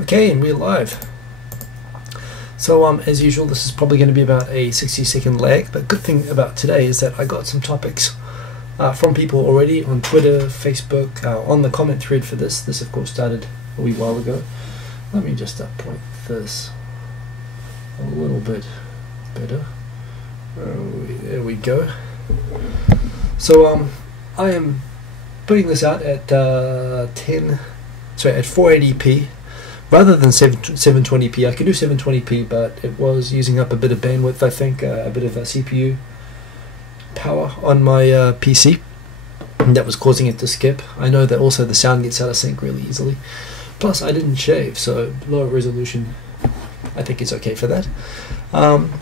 Okay, and we're live. So as usual, this is probably going to be about a 60-second lag, but good thing about today is that I got some topics from people already on Twitter, Facebook, on the comment thread for this. This of course started a wee while ago. Let me just point this a little bit better. There we go. So I am putting this out at 480p rather than 720p. I can do 720p, but it was using up a bit of bandwidth, I think, a bit of CPU power on my PC, and that was causing it to skip. I know that also the sound gets out of sync really easily. Plus, I didn't shave, so lower resolution, I think it's okay for that.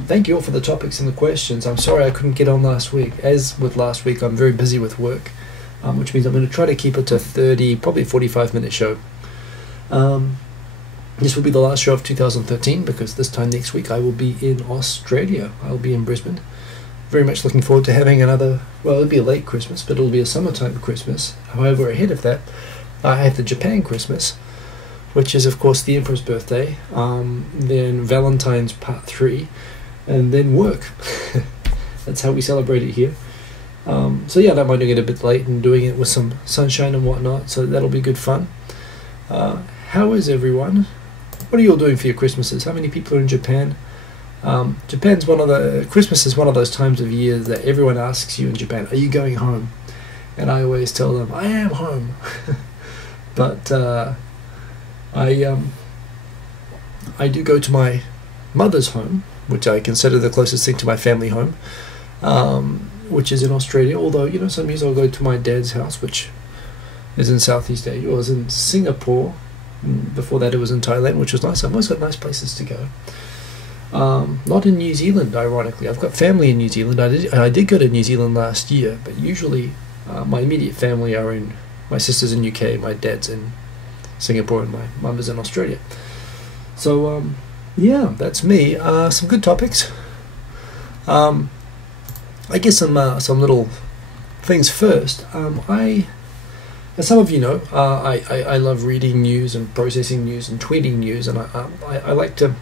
Thank you all for the topics and the questions. I'm sorry I couldn't get on last week. As with last week, I'm very busy with work, which means I'm going to try to keep it to 30, probably 45-minute show. This will be the last show of 2013 because this time next week I will be in Australia. I'll be in Brisbane. Very much looking forward to having another, well, it'll be a late Christmas, but it'll be a summertime Christmas. However, ahead of that, I have the Japan Christmas, which is of course the Emperor's birthday, then Valentine's Part 3, and then work. That's how we celebrate it here. So yeah, I don't mind doing it a bit late and doing it with some sunshine and whatnot, so that'll be good fun. How is everyone? What are you all doing for your Christmases? How many people are in Japan? Christmas is one of those times of year that everyone asks you in Japan, are you going home? And I always tell them, I am home. But I do go to my mother's home, which I consider the closest thing to my family home, which is in Australia. Although, you know, some years I'll go to my dad's house, which is in Southeast Asia, or was in Singapore. Before that it was in Thailand, which was nice. I've always got nice places to go. Not in New Zealand, ironically. I've got family in New Zealand. I did go to New Zealand last year, but usually my immediate family are in, my sister's in UK, my dad's in Singapore, and my mum is in Australia. So yeah, that's me. Some good topics. I guess some little things first. As some of you know, I love reading news and processing news and tweeting news, and I like to,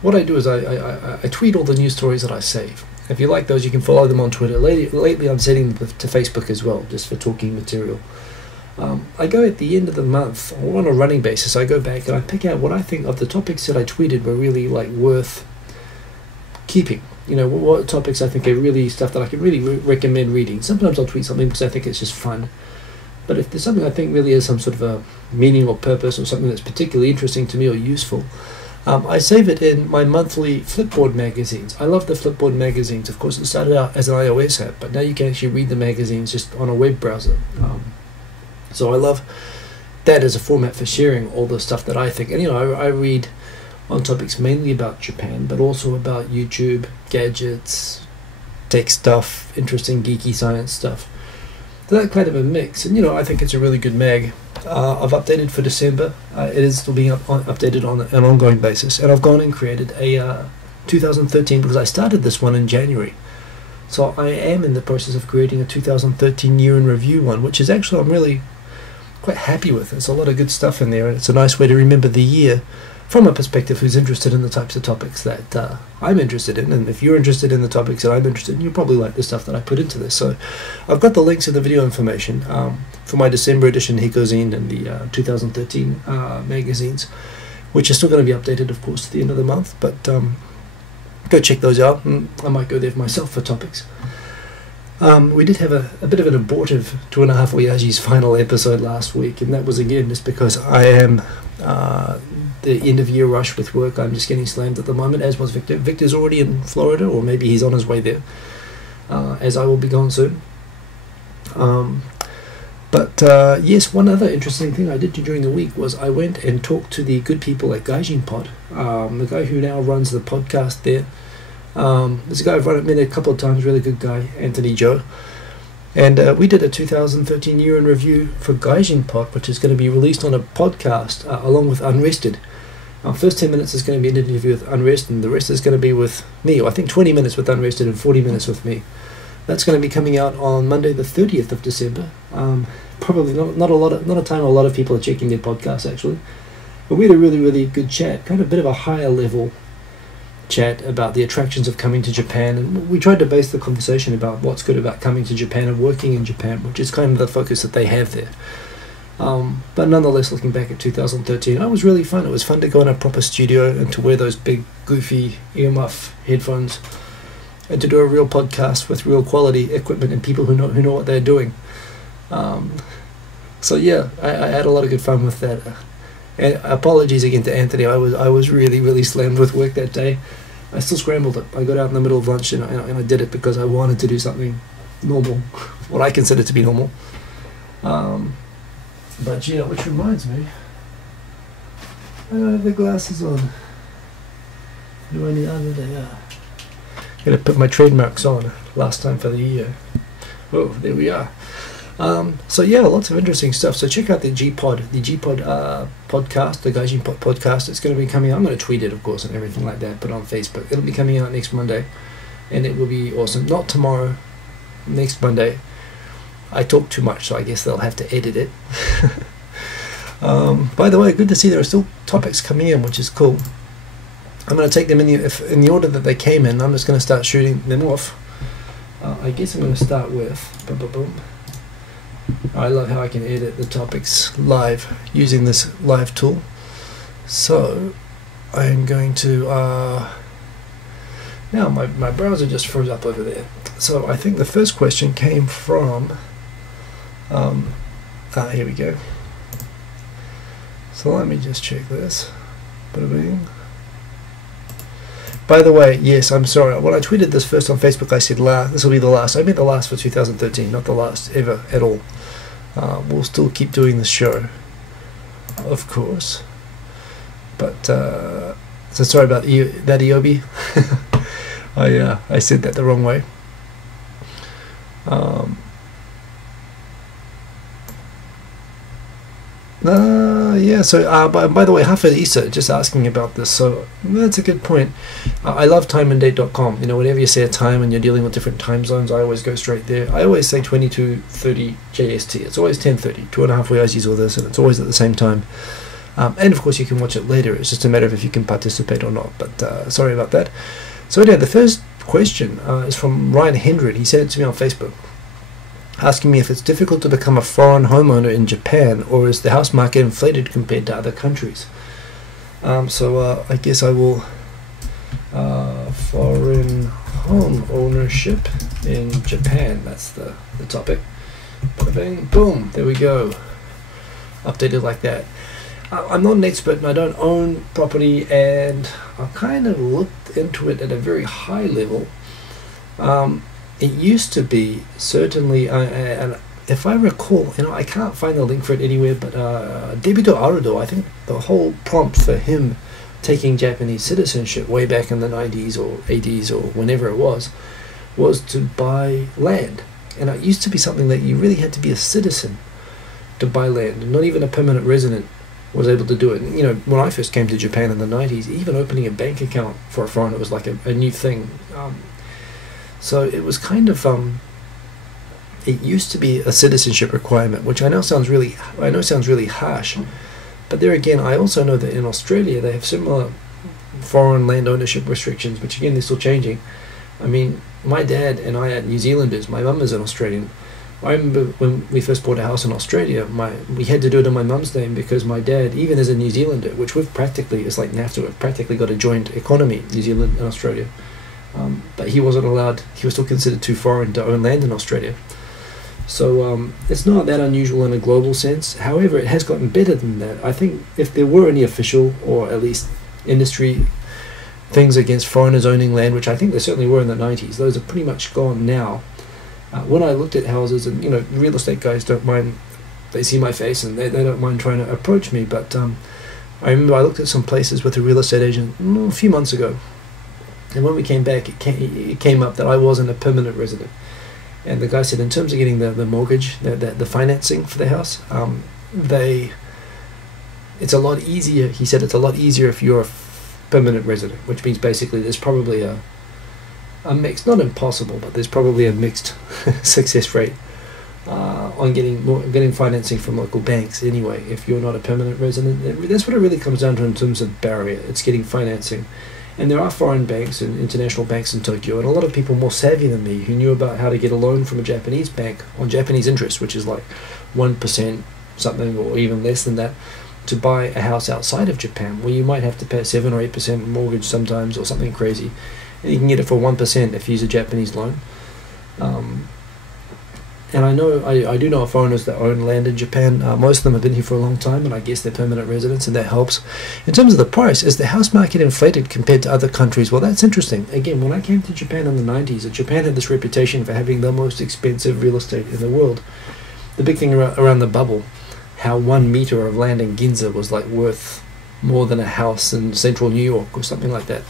what I do is I tweet all the news stories that I save. If you like those, you can follow them on Twitter. Lately I'm setting them to Facebook as well, just for talking material. I go at the end of the month, or on a running basis, I go back and I pick out what I think of the topics that I tweeted were really like worth keeping. You know, what topics I think are really stuff that I can really recommend reading. Sometimes I'll tweet something because I think it's just fun. But if there's something I think really has some sort of a meaning or purpose, or something that's particularly interesting to me or useful, I save it in my monthly Flipboard magazines. I love the Flipboard magazines. Of course, it started out as an iOS app, but now you can actually read the magazines just on a web browser. So I love that as a format for sharing all the stuff that I think. And you know, I read on topics mainly about Japan, but also about YouTube, gadgets, tech stuff, interesting geeky science stuff. That kind of a mix, and you know, I think it's a really good mag. I've updated for December. It is still being updated on an ongoing basis, and I've gone and created a 2013 because I started this one in January. So I am in the process of creating a 2013 year in review one, which is actually I'm really quite happy with. There's a lot of good stuff in there, and it's a nice way to remember the year from a perspective who's interested in the types of topics that I'm interested in. And if you're interested in the topics that I'm interested in, you'll probably like the stuff that I put into this. So I've got the links in the video information for my December edition HikoZine and the 2013 magazines, which are still going to be updated, of course, at the end of the month. But go check those out, and I might go there for myself for topics. We did have a bit of an abortive 2.5 Voyages final episode last week, and that was again just because I am the end of year rush with work. I'm just getting slammed at the moment, as was Victor. Victor's already in Florida, or maybe he's on his way there, as I will be gone soon. Yes, one other interesting thing I did during the week was I went and talked to the good people at Gaijin Pod, the guy who now runs the podcast there. There's a guy I've met a couple of times, really good guy, Anthony Joe. And we did a 2013 year in review for Gaijin Pod, which is going to be released on a podcast along with Unrested. Our first 10 minutes is going to be an interview with Unrested, and the rest is going to be with me. Or I think 20 minutes with Unrested and 40 minutes with me. That's going to be coming out on Monday the 30th of December. Probably not a time a lot of people are checking their podcasts, actually. But we had a really, really good chat, kind of a bit of a higher level chat about the attractions of coming to Japan, and we tried to base the conversation about what's good about coming to Japan and working in Japan, which is kind of the focus that they have there. But nonetheless, looking back at 2013, it was really fun. It was fun to go in a proper studio and to wear those big, goofy earmuff headphones and to do a real podcast with real quality equipment and people who know what they're doing. So yeah, I had a lot of good fun with that. And apologies again to Anthony. I was really, really slammed with work that day. I still scrambled it. I got out in the middle of lunch and I did it because I wanted to do something normal, what I consider to be normal. But yeah, which reminds me, I don't have the glasses on. Do I need? Oh, there they are. Gotta put my trademarks on. Last time for the year. Oh, there we are. So yeah, lots of interesting stuff. So check out the G-Pod podcast, the Gaijin podcast. It's going to be coming out. I'm going to tweet it, of course, and everything like that, but on Facebook. It'll be coming out next Monday, and it will be awesome. Not tomorrow, next Monday. I talk too much, so I guess they'll have to edit it. By the way, good to see there are still topics coming in, which is cool. I'm going to take them in the order that they came in. I'm just going to start shooting them off. I guess I'm going to start with... Boom, boom, boom. I love how I can edit the topics live using this live tool. So I am going to now my browser just froze up over there. So I think the first question came from here we go. So let me just check this. Bada-bing. By the way, yes, I'm sorry. When I tweeted this first on Facebook, I said this will be the last. I meant the last for 2013, not the last ever at all. We'll still keep doing this show, of course. But so sorry about that, Iobi. I said that the wrong way. Yeah, so by the way, Hafid Isa just asking about this, so that's a good point. I love timeanddate.com. You know, whenever you say a time and you're dealing with different time zones, I always go straight there. I always say 22:30 JST. It's always 10:30, 2.5 Oyazis or this, and it's always at the same time. And of course you can watch it later. It's just a matter of if you can participate or not, but sorry about that. So yeah, the first question is from Ryan Hendred. He sent it to me on Facebook, asking me if it's difficult to become a foreign homeowner in Japan, or is the house market inflated compared to other countries? So I guess I will foreign home ownership in Japan. That's the topic. Bing, boom, there we go. Updated like that. I'm not an expert and I don't own property, and I kind of looked into it at a very high level. It used to be, certainly, and if I recall, you know, I can't find the link for it anywhere, but Debito Arudo, I think the whole prompt for him taking Japanese citizenship way back in the 90s or 80s or whenever it was to buy land. And it used to be something that you really had to be a citizen to buy land, and not even a permanent resident was able to do it. And, you know, when I first came to Japan in the 90s, even opening a bank account for a foreigner was like a new thing. So it was kind of it used to be a citizenship requirement, which I know sounds really harsh, but there again, I also know that in Australia they have similar foreign land ownership restrictions, which again they're still changing. I mean, my dad and I are New Zealanders. My mum is an Australian. I remember when we first bought a house in Australia, we had to do it in my mum's name because my dad, even as a New Zealander, which we've practically, it's like NAFTA, we've practically got a joint economy, New Zealand and Australia. But he wasn't allowed, he was still considered too foreign to own land in Australia. So it's not that unusual in a global sense. However, it has gotten better than that. I think if there were any official, or at least industry, things against foreigners owning land, which I think there certainly were in the 90s, those are pretty much gone now. When I looked at houses, and you know, real estate guys don't mind, they see my face and they don't mind trying to approach me, but I remember I looked at some places with a real estate agent a few months ago. And when we came back, it came up that I wasn't a permanent resident. And the guy said, in terms of getting the mortgage, the financing for the house, it's a lot easier. He said it's a lot easier if you're a permanent resident, which means basically there's probably a mixed, not impossible, but there's probably a mixed success rate on on getting financing from local banks anyway. If you're not a permanent resident, that's what it really comes down to in terms of barrier. It's getting financing, and there are foreign banks and international banks in Tokyo, and a lot of people more savvy than me who knew about how to get a loan from a Japanese bank on Japanese interest, which is like 1% something or even less than that, to buy a house outside of Japan, where you might have to pay 7 or 8% mortgage sometimes or something crazy, and you can get it for 1% if you use a Japanese loan. And I do know of foreigners that own land in Japan. Most of them have been here for a long time, and I guess they're permanent residents, and that helps. In terms of the price, is the house market inflated compared to other countries? Well, that's interesting. Again, when I came to Japan in the 90s, Japan had this reputation for having the most expensive real estate in the world. The big thing around the bubble, how 1 meter of land in Ginza was like worth more than a house in central New York or something like that.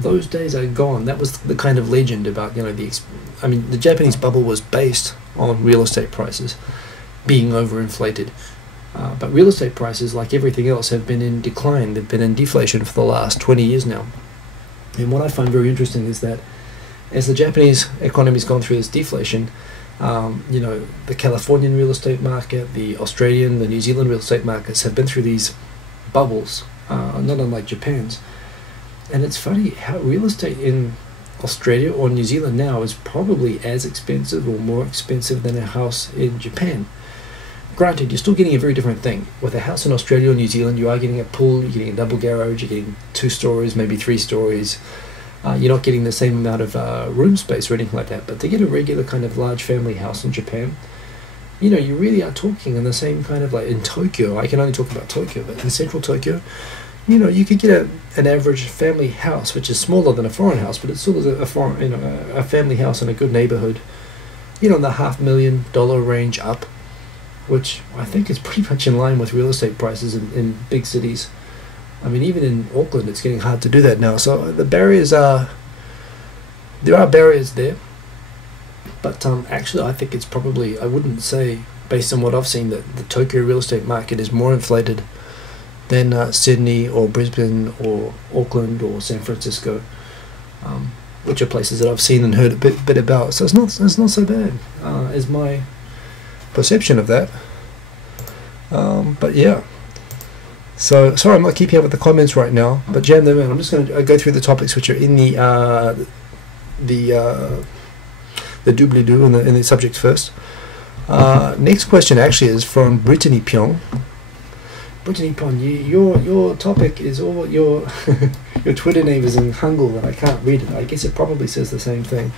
Those days are gone. That was the kind of legend about, the Japanese bubble was based on real estate prices being overinflated. But real estate prices, like everything else, have been in decline. They've been in deflation for the last 20 years now. And what I find very interesting is that as the Japanese economy's gone through this deflation, the Californian real estate market, the Australian, the New Zealand real estate markets have been through these bubbles, not unlike Japan's. And it's funny how real estate in Australia or New Zealand now is probably as expensive or more expensive than a house in Japan. Granted, you're still getting a very different thing. With a house in Australia or New Zealand, you are getting a pool, you're getting a double garage, you're getting 2 stories, maybe 3 stories. You're not getting the same amount of room space or anything like that. But to get a regular kind of large family house in Japan, you really are talking in the same kind of, like in Tokyo. I can only talk about Tokyo, but in central Tokyo, you could get an average family house, which is smaller than a foreign house, but it's still a family house in a good neighborhood, in the $500,000 range up, which I think is pretty much in line with real estate prices in big cities. I mean, even in Auckland, it's getting hard to do that now. So the barriers there are barriers there, but actually I think it's probably, I wouldn't say, based on what I've seen, that the Tokyo real estate market is more inflated than Sydney or Brisbane or Auckland or San Francisco, which are places that I've seen and heard a bit about. So it's not so bad as my perception of that. But yeah. So sorry, I'm not keeping up with the comments right now, but jam them in. I'm just going to go through the topics which are in the doobly-doo in the subject first. Next question actually is from buritanipyon. Buritanipyon, your topic is all your your Twitter name is in Hangul and I can't read it. I guess it probably says the same thing.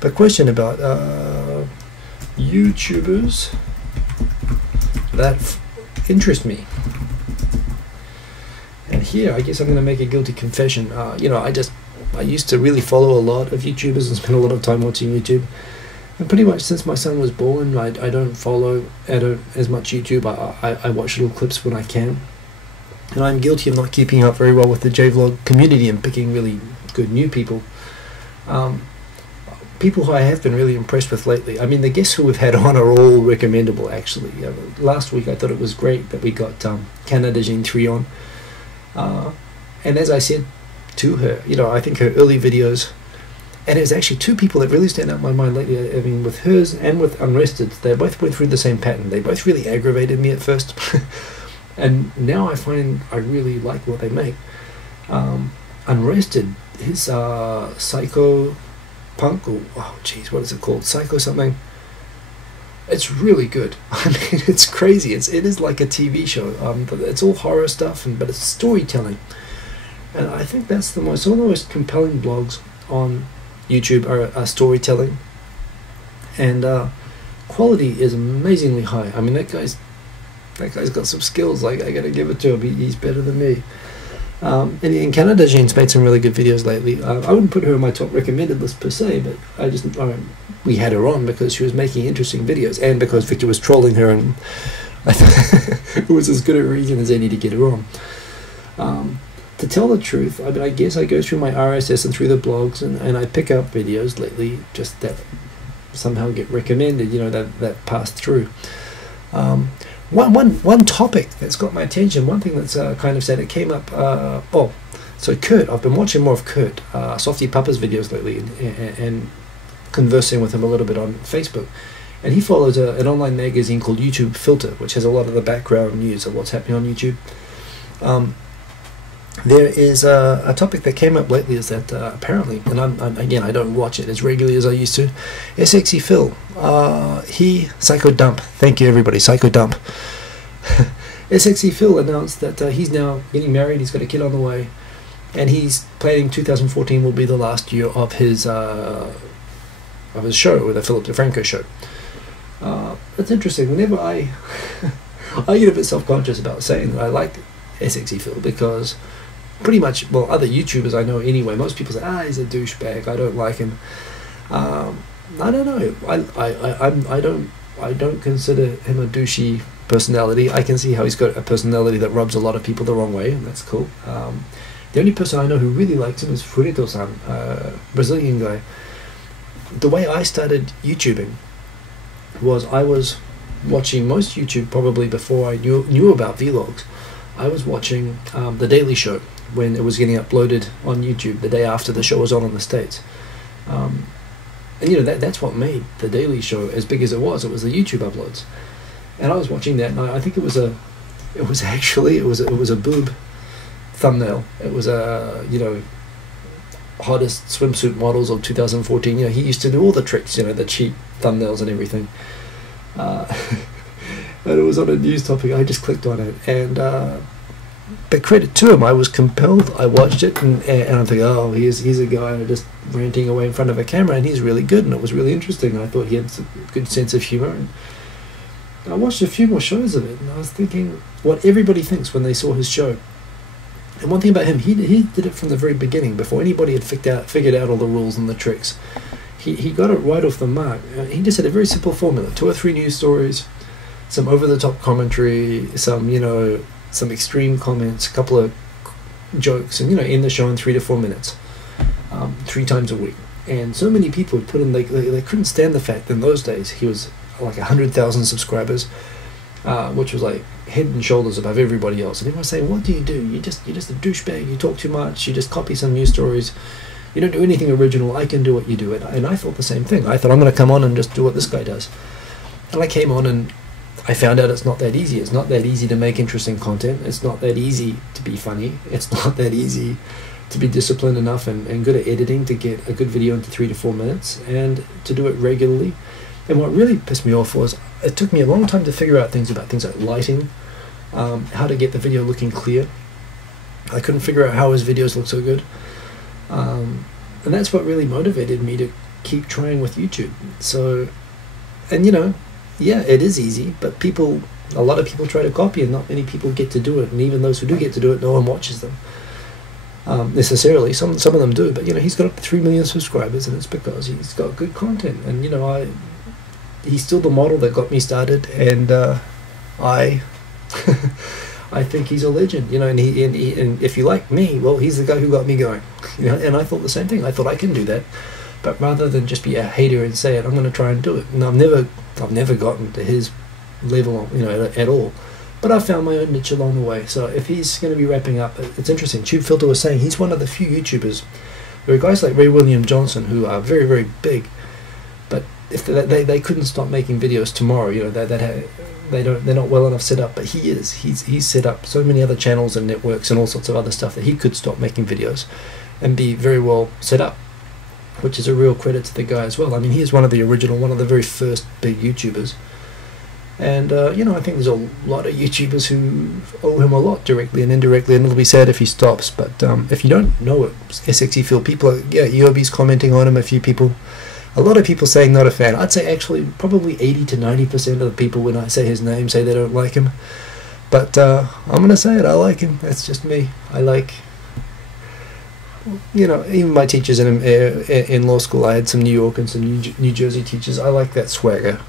But question about YouTubers that interest me. And here, I guess I'm going to make a guilty confession. I used to really follow a lot of YouTubers and spend a lot of time watching YouTube. And pretty much since my son was born, I don't follow as much YouTube. I watch little clips when I can. And I'm guilty of not keeping up very well with the J-Vlog community and picking really good new people. People who I have been really impressed with lately. I mean, the guests who we've had on are all recommendable, actually. Last week I thought it was great that we got kantensai 3 on. And as I said to her, I think her early videos, and there's actually 2 people that really stand out in my mind lately. I mean, with hers and with Unrested, they both went through the same pattern. They both really aggravated me at first. And now I find I really like what they make. Unrested, his psycho punk, or what is it called? Psycho something. It's really good. I mean, it's crazy. It is like a TV show. It's all horror stuff, but it's storytelling. And I think that's some of the most compelling blogs on YouTube are storytelling. And quality is amazingly high. I mean, that guy's got some skills. I gotta give it to him. He's better than me. And in Canada, Jane's made some really good videos lately. I wouldn't put her on my top recommended list per se, but we had her on because she was making interesting videos and because Victor was trolling her, and it was as good a reason as any to get her on. To tell the truth, I mean, I guess I go through my RSS and through the blogs, and I pick up videos lately just that somehow get recommended, that pass through. One topic that's got my attention, one thing that's kind of sad, it came up, so Kurt, I've been watching more of Kurt, Softy Papa's videos lately, and conversing with him a little bit on Facebook. And he follows an online magazine called YouTube Filter, which has a lot of the background news of what's happening on YouTube. There is a topic that came up lately, is that apparently, and again, I don't watch it as regularly as I used to, SXE Phil, Psycho Dump, thank you everybody, Psycho Dump. SXE Phil announced that he's now getting married, he's got a kid on the way, and he's planning 2014 will be the last year of his show, the Philip DeFranco show. It's interesting. Whenever I get a bit self-conscious about saying that I like SXE Phil, because pretty much, well, other YouTubers I know anyway, most people say, he's a douchebag, I don't like him. I don't know. I don't consider him a douchey personality. I can see how he's got a personality that rubs a lot of people the wrong way, and that's cool. The only person I know who really likes him is Furito-san, Brazilian guy. The way I started YouTubing was I was watching most YouTube probably before I knew about vlogs. I was watching The Daily Show when it was getting uploaded on YouTube the day after the show was on the States. And you know, that's what made The Daily Show as big as it was. It was the YouTube uploads. And I was watching that, and I think it was a boob thumbnail. It was hottest swimsuit models of 2014. You know, he used to do all the tricks, you know, the cheap thumbnails and everything. And it was on a news topic. I just clicked on it, and but credit to him, I was compelled. I watched it, and I'm thinking, oh, he's a guy just ranting away in front of a camera, and he's really good, and it was really interesting. I thought he had a good sense of humor, and I watched a few more shows of it, and I was thinking what everybody thinks when they saw his show. And one thing about him, he did it from the very beginning, before anybody had figured out all the rules and the tricks. He got it right off the mark. He just had a very simple formula: 2 or 3 news stories, some over-the-top commentary, some extreme comments, a couple of jokes, and end the show in 3 to 4 minutes, 3 times a week. And so many people put in, they couldn't stand the fact that in those days he was like 100,000 subscribers, which was like head and shoulders above everybody else. And everyone was saying, what do? You're just a douchebag, you talk too much, you just copy some news stories, you don't do anything original, I can do what you do. And I thought the same thing. I thought, I'm going to come on and just do what this guy does. And I came on and I found out it's not that easy. It's not that easy to make interesting content. It's not that easy to be funny. It's not that easy to be disciplined enough and good at editing to get a good video into 3 to 4 minutes and to do it regularly. And what really pissed me off was it took me a long time to figure out things like lighting, how to get the video looking clear. I couldn't figure out how his videos look so good. And that's what really motivated me to keep trying with YouTube. So, and yeah, it is easy, but a lot of people try to copy, and not many people get to do it. And even those who do get to do it, no one watches them necessarily. Some of them do, but he's got up to 3 million subscribers, and it's because he's got good content. And he's still the model that got me started, and I think he's a legend. And if you like me, well, he's the guy who got me going. And I thought the same thing. I thought I can do that, but rather than just be a hater and say it, I'm going to try and do it. And I've never gotten to his level, at all. But I found my own niche along the way. So if he's going to be wrapping up, it's interesting. Tube Filter was saying he's one of the few YouTubers. There are guys like Ray William Johnson who are very, very big, but if they couldn't stop making videos tomorrow, they're not well enough set up. But he is. He's set up so many other channels and networks and all sorts of other stuff that he could stop making videos and be very well set up, which is a real credit to the guy as well. I mean, he is one of the very first big YouTubers. And, I think there's a lot of YouTubers who owe him a lot directly and indirectly, and it'll be sad if he stops. But if you don't know it, SXE Phil, EOB's commenting on him, a lot of people saying not a fan. I'd say actually probably 80 to 90% of the people when I say his name say they don't like him. But I'm going to say it, I like him. That's just me. I like... even my teachers in law school, I had some New York and some New Jersey teachers. I like that swagger.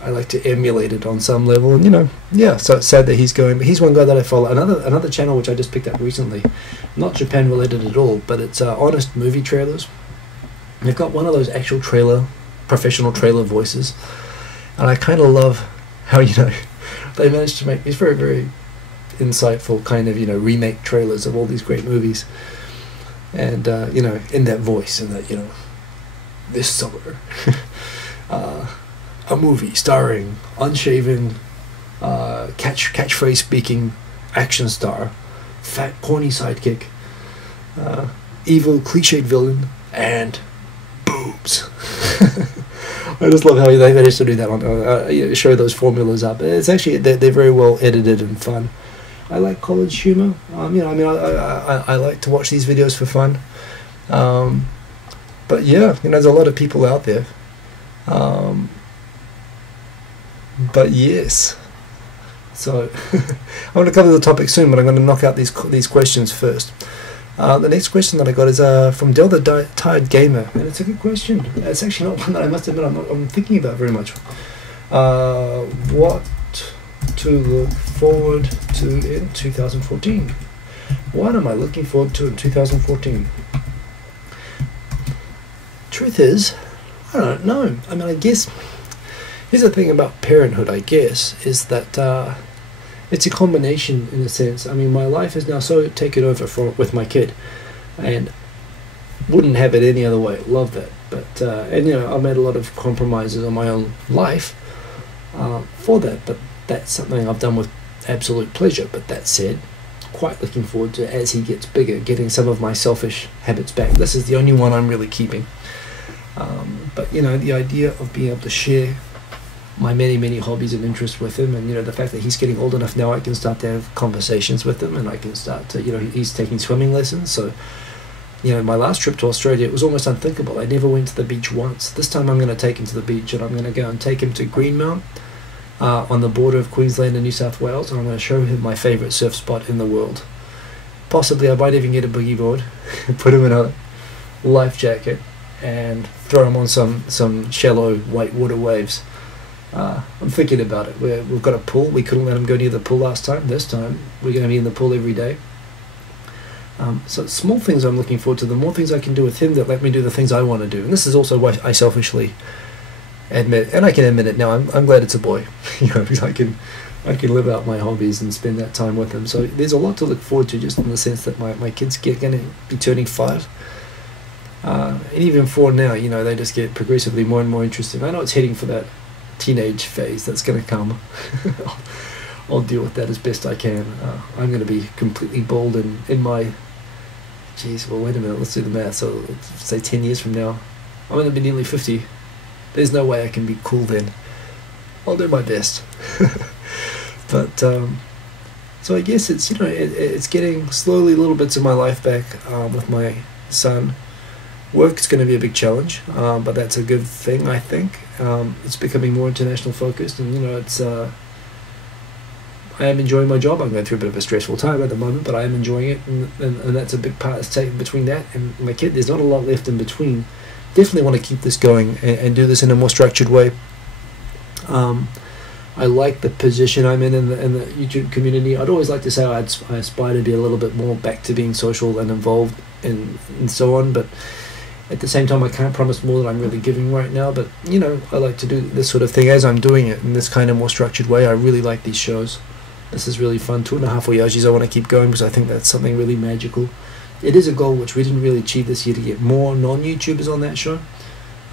I like to emulate it on some level, and yeah. So it's sad that he's going, but he's one guy that I follow. Another channel which I just picked up recently, not Japan related at all, but it's honest movie trailers. They've got one of those actual professional trailer voices, and I kind of love how they managed to make these very, very insightful kind of remake trailers of all these great movies, and in that voice and that this summer a movie starring unshaven, catchphrase speaking action star, fat corny sidekick, evil cliched villain, and boobs. I just love how they managed to do that on show those formulas up. It's actually they're very well edited and fun. I like college humor. I like to watch these videos for fun. But yeah, there's a lot of people out there. But yes, so I want to cover the topic soon, but I'm going to knock out these questions first. The next question that I got is from Del the Tired Gamer, and it's a good question. It's actually not one that I must admit I'm thinking about very much. What to look forward to in 2014? What am I looking forward to in 2014? Truth is, I don't know. I mean, I guess here's the thing about parenthood, I guess, is that it's a combination in a sense. I mean, my life is now so taken over with my kid, and wouldn't have it any other way. Love that. But and I made a lot of compromises on my own life for that. But that's something I've done with absolute pleasure. But that said, quite looking forward to, as he gets bigger, getting some of my selfish habits back. This is the only one I'm really keeping. But the idea of being able to share my many hobbies and interests with him, and the fact that he's getting old enough now, I can start to have conversations with him, and I can start to he's taking swimming lessons. So my last trip to Australia, it was almost unthinkable. I never went to the beach once. This time I'm going to take him to the beach, and I'm going to go and take him to Greenmount on the border of Queensland and New South Wales, and I'm going to show him my favourite surf spot in the world. Possibly I might even get a boogie board, put him in a life jacket, and throw him on some shallow white water waves. I'm thinking about it. We've got a pool. We couldn't let him go near the pool last time. This time we're going to be in the pool every day. So small things I'm looking forward to. The more things I can do with him that let me do the things I want to do. And this is also why I selfishly admit, and I can admit it now, I'm glad it's a boy. Because I can live out my hobbies and spend that time with him. So there's a lot to look forward to, just in the sense that my kids going to be turning 5. And even 4 now, they just get progressively more and more interested. I know it's heading for that teenage phase that's going to come. I'll deal with that as best I can. I'm going to be completely bald in my... Jeez, well, wait a minute, let's do the math. So, let's say 10 years from now, I'm going to be nearly 50. There's no way I can be cool then. I'll do my best. But, so I guess it's, it's getting slowly little bits of my life back with my son. Work's going to be a big challenge, but that's a good thing, I think. It's becoming more international focused, and it's I am enjoying my job. I'm going through a bit of a stressful time at the moment, but I am enjoying it, and that's a big part that's taken between that and my kid. There's not a lot left in between. Definitely want to keep this going and do this in a more structured way. I like the position I'm in the YouTube community. I'd always like to say I aspire to be a little bit more back to being social and involved and so on, but at the same time, I can't promise more than I'm really giving right now. But I like to do this sort of thing as I'm doing it in this kind of more structured way. I really like these shows. This is really fun. 2.5 Voyages. I want to keep going because I think that's something really magical. It is a goal which we didn't really achieve this year, to get more non-YouTubers on that show.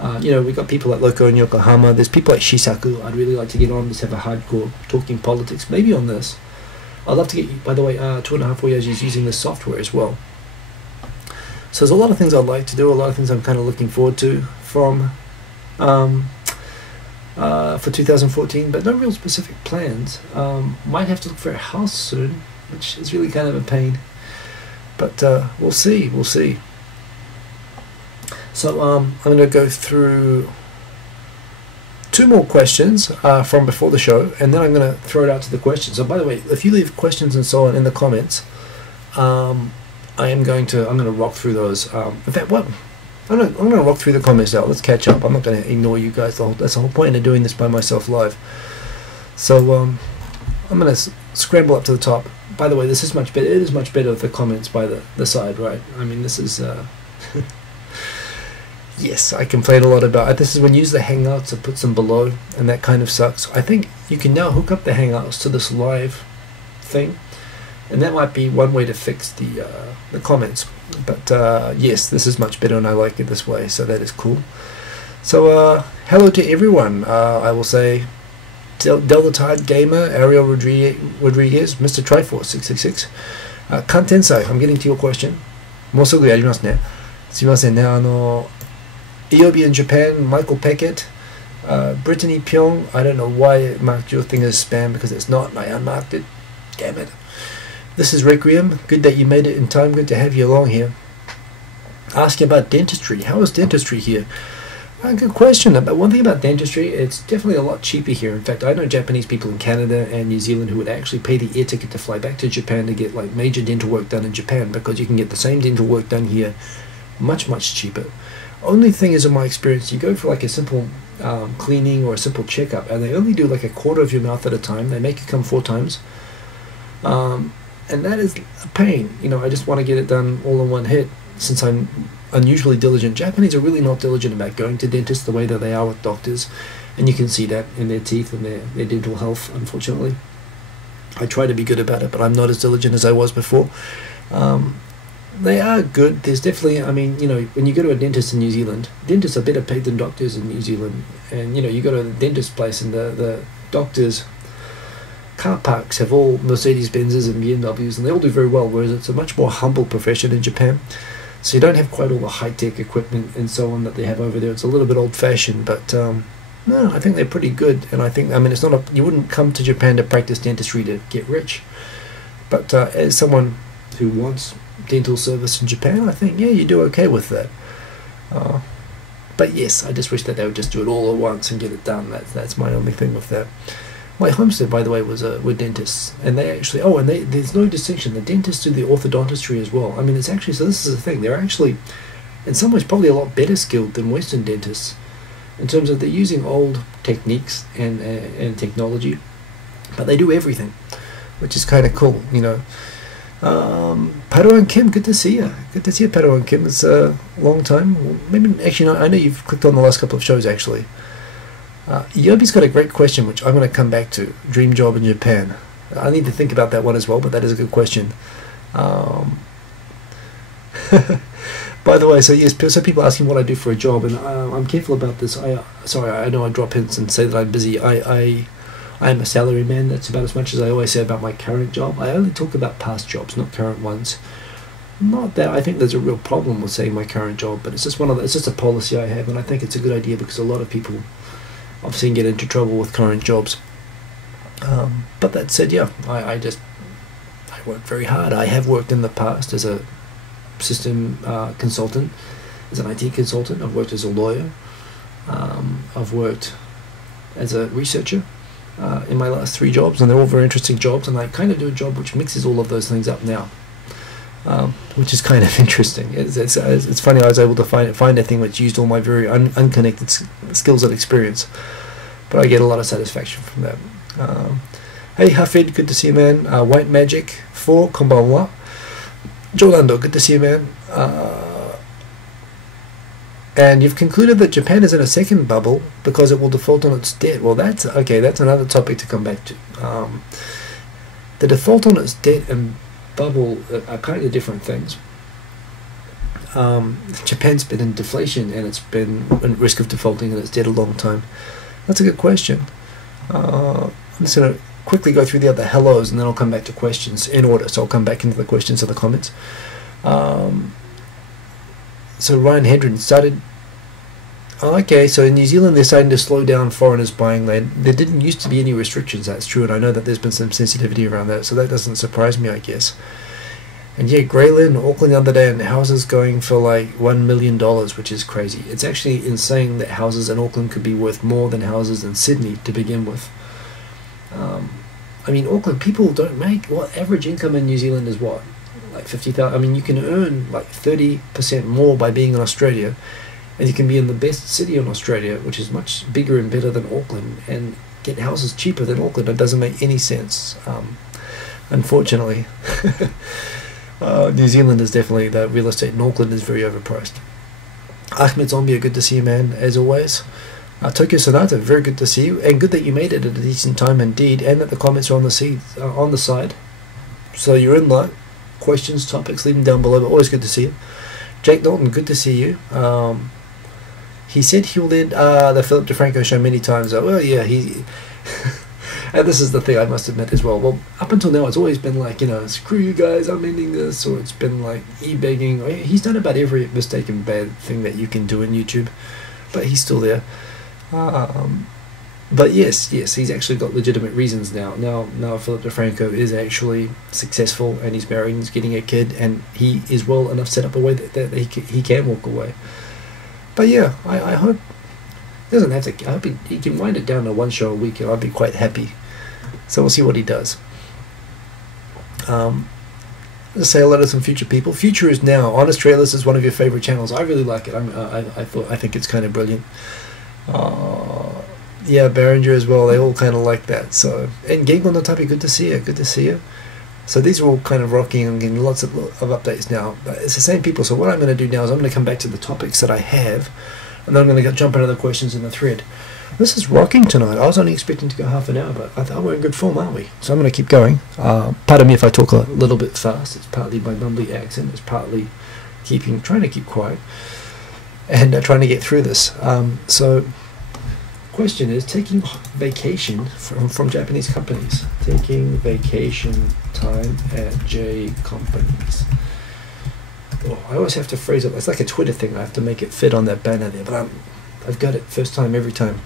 We got people like Loco in Yokohama. There's people like Shisaku I'd really like to get on, just have a hardcore talking politics, maybe on this. I'd love to get, by the way, 2.5 Voyages using this software as well. So there's a lot of things I'd like to do, a lot of things I'm kind of looking forward to for 2014, but no real specific plans. Might have to look for a house soon, which is really kind of a pain. But we'll see. So I'm going to go through 2 more questions from before the show, and then I'm going to throw it out to the questions. So by the way, if you leave questions and so on in the comments, I'm going to rock through those. In fact, I'm going to rock through the comments now. Let's catch up. I'm not going to ignore you guys. That's the whole point of doing this by myself live. So I'm going to scramble up to the top. By the way, this is much better. It is much better with the comments by the side, right? I mean, this is... Yes, I complain a lot about it. This is when you use the Hangouts, it puts them below, and that kind of sucks. I think you can now hook up the Hangouts to this live thing, and that might be one way to fix the comments. But yes, this is much better, and I like it this way, so that is cool. So hello to everyone. I will say Delta Tide Gamer, Ariel Rodriguez, Mr. Triforce 666, Kantensai. I'm getting to your question. もうすぐやりますね。すいませんね。EOB in Japan, Michael Peckett, buritanipyon. I don't know why it marked your thing as spam because it's not, and I unmarked it. Damn it. This is Requiem. Good that you made it in time. Good to have you along here. Asking about dentistry. How is dentistry here? Good question. But one thing about dentistry, it's definitely a lot cheaper here. In fact, I know Japanese people in Canada and New Zealand who would actually pay the air ticket to fly back to Japan to get like major dental work done in Japan, because you can get the same dental work done here much cheaper. Only thing is, in my experience, you go for like a simple cleaning or a simple checkup, and they only do like a quarter of your mouth at a time. They make you come 4 times, and that is a pain. You know, I just want to get it done all in one hit. Since I'm unusually diligent, Japanese are really not diligent about going to dentists the way that they are with doctors, and you can see that in their teeth and their dental health, unfortunately. I try to be good about it, but I'm not as diligent as I was before. They are good. There's definitely, I mean, you know, when you go to a dentist in New Zealand, dentists are better paid than doctors in New Zealand. And, you know, you go to the dentist place and the doctors' car parks have all Mercedes-Benzes and BMWs, and they all do very well, whereas it's a much more humble profession in Japan. So you don't have quite all the high-tech equipment and so on that they have over there. It's a little bit old-fashioned, but no, I think they're pretty good. And I think, I mean, it's not you wouldn't come to Japan to practice dentistry to get rich. But as someone who wants dental service in Japan, I think, yeah, you do okay with that. But yes, I just wish that they would just do it all at once and get it done. That's my only thing with that. My homestead, by the way, were dentists, and they actually, there's no distinction. The dentists do the orthodontistry as well. I mean, it's actually, so this is the thing, they're actually, in some ways, probably a lot better skilled than Western dentists, in terms of they're using old techniques and technology, but they do everything, which is kind of cool, you know. Paro and Kim, good to see you. Good to see you, Paro and Kim. It's a long time. Maybe, actually, no, I know you've clicked on the last couple of shows, actually. Yobi's got a great question, which I'm going to come back to. Dream job in Japan. I need to think about that one as well, but that is a good question. By the way, so yes, so people asking what I do for a job, and I'm careful about this. Sorry, I know I drop hints and say that I'm busy. I am a salary man. That's about as much as I always say about my current job. I only talk about past jobs, not current ones. Not that I think there's a real problem with saying my current job, but it's just it's just a policy I have, and I think it's a good idea because a lot of people I've seen get into trouble with current jobs. But that said, yeah, I work very hard. I have worked in the past as a system consultant, as an IT consultant. I've worked as a lawyer. I've worked as a researcher in my last 3 jobs, and they're all very interesting jobs, and I kind of do a job which mixes all of those things up now, which is kind of interesting. It's funny, I was able to find a thing which used all my very unconnected skills and experience, but I get a lot of satisfaction from that. Hey Hafid, good to see you, man. White Magic 4, konbanwa. Jolando, good to see you, man. And you've concluded that Japan is in a second bubble because it will default on its debt. Well, that's okay. That's another topic to come back to. The default on its debt and bubble are kind of different things. Japan's been in deflation and it's been at risk of defaulting on its debt a long time. That's a good question. I'm just going to quickly go through the other hellos and then I'll come back to questions in order. So I'll come back into the questions or the comments. So Ryan Hedren started. Okay, so in New Zealand they're starting to slow down foreigners buying land. There didn't used to be any restrictions, that's true, and I know that there's been some sensitivity around that, so that doesn't surprise me, I guess. And yeah, Greyland, Auckland the other day, and houses going for like $1 million, which is crazy. It's actually insane that houses in Auckland could be worth more than houses in Sydney to begin with. I mean, Auckland, people don't make, what average income in New Zealand is what? Like 50,000. I mean, you can earn like 30% more by being in Australia, and you can be in the best city in Australia, which is much bigger and better than Auckland, and get houses cheaper than Auckland. It doesn't make any sense, unfortunately. New Zealand is definitely, the real estate in Auckland is very overpriced. Ahmed Zombie, good to see you, man, as always. Tokyo Sonata, very good to see you, and good that you made it at a decent time indeed, and that the comments are on the side, so you're in luck. Questions, topics, leave them down below, but always good to see you. Jake Dalton, good to see you. he said he'll end the Philip DeFranco show many times. Well, yeah, he. And this is the thing I must admit as well. Well, up until now, it's always been like, screw you guys, I'm ending this, or it's been like e-begging. He's done about every mistake and bad thing that you can do in YouTube, but he's still there. But yes, he's actually got legitimate reasons now. Now Philip DeFranco is actually successful, and he's married, and he's getting a kid, and he is well enough set up a way that he can walk away. But yeah, I hope he doesn't have to. I hope he can wind it down to one show a week, and I'll be quite happy. So we'll see what he does. Let's say hello to some Future people. Future is now. Honest Trailers is one of your favorite channels. I really like it. I think it's kind of brilliant. Yeah, Behringer as well. They all kind of like that. So, and Gig on the Topic, good to see you. Good to see you. So these are all kind of rocking and getting lots of updates now. But it's the same people. So what I'm going to do now is I'm going to come back to the topics that I have, and then I'm going to jump into the questions in the thread. This is rocking tonight. I was only expecting to go half an hour, but I thought we're in good form, aren't we? So I'm going to keep going. Pardon me if I talk a little bit fast. It's partly my mumbly accent. It's partly trying to keep quiet and trying to get through this. So, question is taking vacation from Japanese companies. Taking vacation time at J companies. Oh, I always have to phrase it. It's like a Twitter thing. I have to make it fit on that banner there, but I've got it first time every time.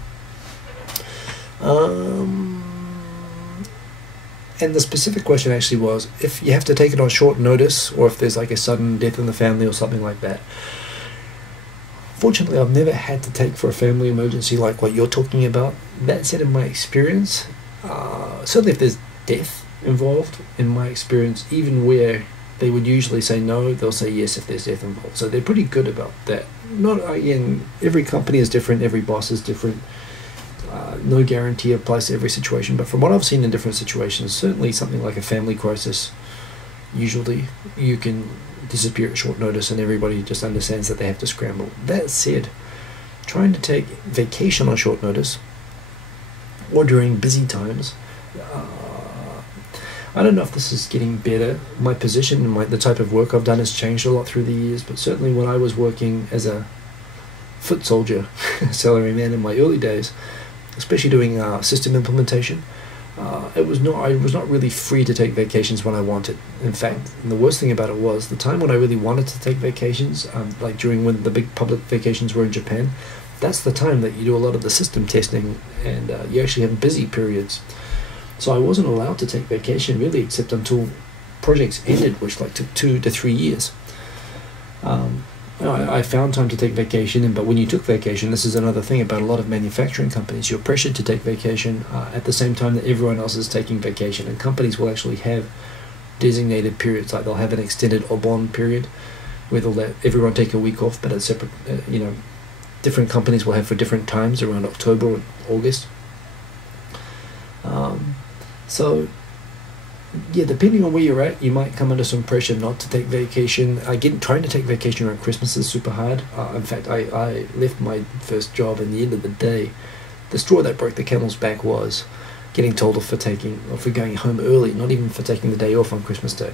And the specific question actually was if you have to take it on short notice, or if there's like a sudden death in the family or something like that. Fortunately, I've never had to take for a family emergency like what you're talking about. That said, in my experience, certainly if there's death involved, in my experience, even where they would usually say no, they'll say yes if there's death involved. So they're pretty good about that. Not again, every company is different, every boss is different. No guarantee applies to every situation, but from what I've seen in different situations, certainly something like a family crisis, usually you can disappear at short notice and everybody just understands that they have to scramble. That said, trying to take vacation on short notice or during busy times, I don't know if this is getting better. My position and the type of work I've done has changed a lot through the years, but certainly when I was working as a foot soldier, salaryman in my early days, especially doing system implementation, I was not really free to take vacations when I wanted. In fact, the worst thing about it was the time when I really wanted to take vacations, like during when the big public vacations were in Japan, that's the time that you do a lot of the system testing, and you actually have busy periods. So I wasn't allowed to take vacation really except until projects ended, which like took 2 to 3 years. I found time to take vacation, but when you took vacation, this is another thing about a lot of manufacturing companies, you're pressured to take vacation at the same time that everyone else is taking vacation, and companies will actually have designated periods, like they'll have an extended Obon period where they'll let everyone take a week off, but at separate, different companies will have for different times around October or August. So yeah, depending on where you're at, you might come under some pressure not to take vacation. Trying to take vacation around Christmas is super hard. In fact, I left my first job, and the end of the day, the straw that broke the camel's back was getting told off for going home early, not even for taking the day off on Christmas Day.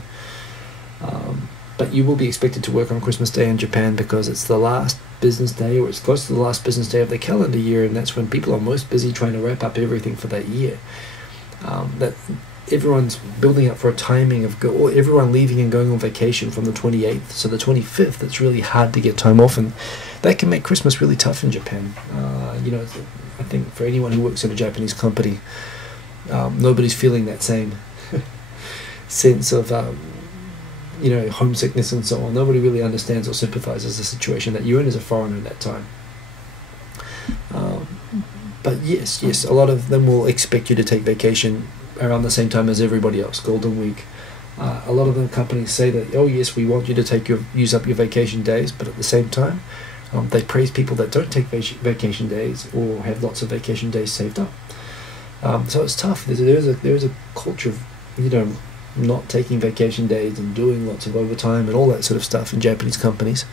But you will be expected to work on Christmas Day in Japan because it's the last business day, or it's close to the last business day of the calendar year, and that's when people are most busy trying to wrap up everything for that year. That everyone's building up for a timing of everyone leaving and going on vacation from the 28th, so the 25th it's really hard to get time off, and that can make Christmas really tough in Japan. I think for anyone who works in a Japanese company, nobody's feeling that same sense of homesickness and so on. Nobody really understands or sympathizes the situation that you're in as a foreigner at that time. But yes, a lot of them will expect you to take vacation around the same time as everybody else, Golden Week. A lot of the companies say that, oh yes, we want you to use up your vacation days, but at the same time, they praise people that don't take vacation days or have lots of vacation days saved up. So it's tough. There's a culture of not taking vacation days and doing lots of overtime and all that sort of stuff in Japanese companies.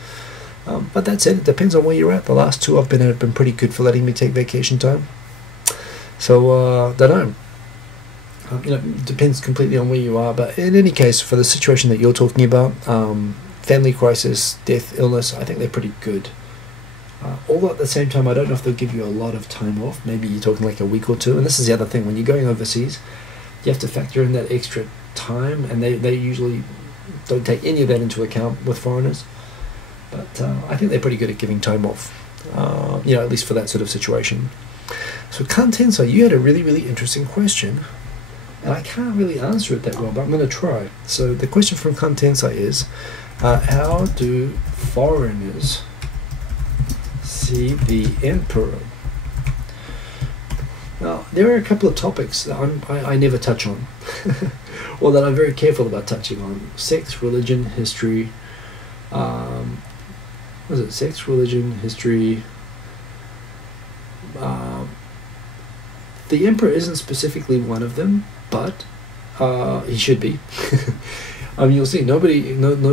But that said, it depends on where you're at. The last 2 I've been at have been pretty good for letting me take vacation time. So, don't know. It depends completely on where you are. But in any case, for the situation that you're talking about, family crisis, death, illness, I think they're pretty good. Although at the same time, I don't know if they'll give you a lot of time off. Maybe you're talking like a week or two. And this is the other thing, when you're going overseas, you have to factor in that extra time, and they usually don't take any of that into account with foreigners. But I think they're pretty good at giving time off, at least for that sort of situation. So kantensai, you had a really, really interesting question, and I can't really answer it that well, but I'm going to try. So the question from kantensai is, how do foreigners see the emperor? Now, there are a couple of topics that I never touch on, or that I'm very careful about touching on. Sex, religion, history. Sex, religion, history. The emperor isn't specifically one of them, but he should be. You'll see no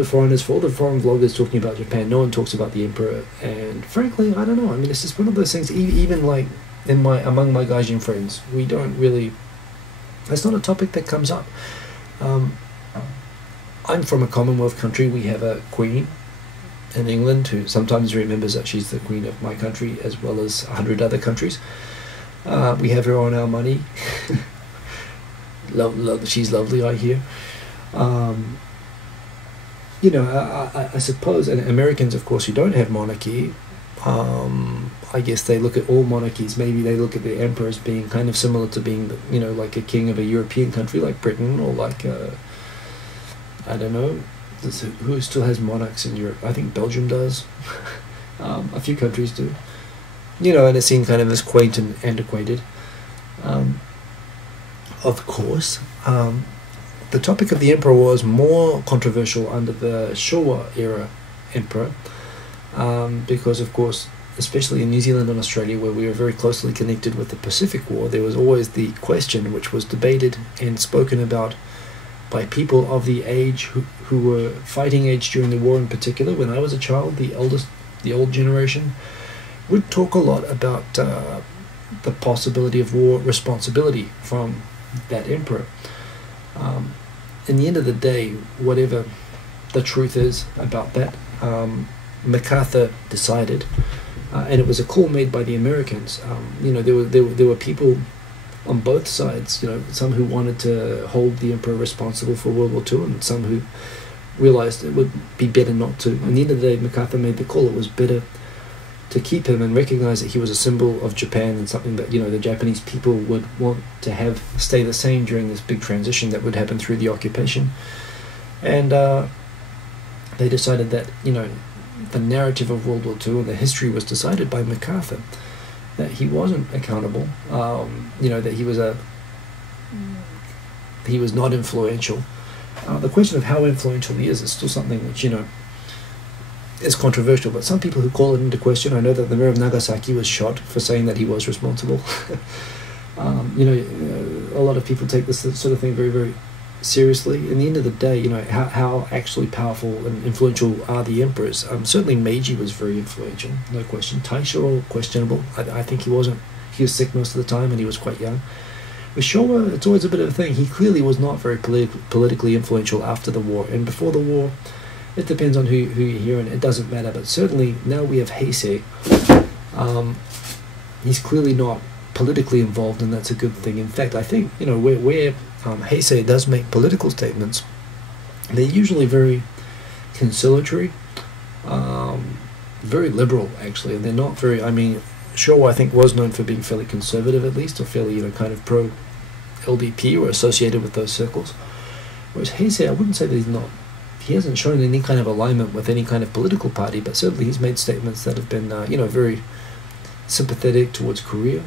foreigners, for all the foreign vloggers talking about Japan, no one talks about the emperor. And frankly, I don't know. It's just one of those things. Even like among my gaijin friends, we don't really. It's not a topic that comes up. I'm from a Commonwealth country. We have a queen in England who sometimes remembers that she's the queen of my country as well as 100 other countries. We have her on our money. She's lovely, I hear. I suppose, and Americans, of course, who don't have monarchy, I guess they look at all monarchies. Maybe they look at the emperor as being kind of similar to being, like a king of a European country like Britain, or like, I don't know, who still has monarchs in Europe? I think Belgium does. A few countries do. And it's seen kind of as quaint and antiquated. Of course, the topic of the emperor was more controversial under the Showa era emperor, because of course, especially in New Zealand and Australia, where we were very closely connected with the Pacific War, there was always the question, which was debated and spoken about by people of the age who were fighting age during the war. In particular, when I was a child, the old generation would talk a lot about the possibility of war responsibility from that emperor. In the end of the day, whatever the truth is about that, MacArthur decided, and it was a call made by the Americans. There were people on both sides. Some who wanted to hold the emperor responsible for World War II, and some who realized it would be better not to. In the end of the day, MacArthur made the call. It was better to keep him and recognize that he was a symbol of Japan, and something that the Japanese people would want to have stay the same during this big transition that would happen through the occupation. And they decided that the narrative of World War II and the history was decided by MacArthur, that he wasn't accountable, that he was not influential. The question of how influential he is still something which is controversial, but some people who call it into question. I know that the mayor of Nagasaki was shot for saying that he was responsible. A lot of people take this sort of thing very, very seriously. In the end of the day, how actually powerful and influential are the emperors? Certainly Meiji was very influential, no question. Taisho, questionable. I think he wasn't. He was sick most of the time, and he was quite young. With Showa, it's always a bit of a thing. He clearly was not very politically influential after the war, and before the war, it depends on who you hear, and it doesn't matter. But certainly now we have Heisei. He's clearly not politically involved, and that's a good thing. In fact, I think where Heisei does make political statements, they're usually very conciliatory, very liberal actually, and they're not very. Showa, I think, was known for being fairly conservative, at least, or fairly kind of pro LDP or associated with those circles. Whereas Heisei, I wouldn't say that he's not. He hasn't shown any kind of alignment with any kind of political party, but certainly he's made statements that have been, very sympathetic towards Korea.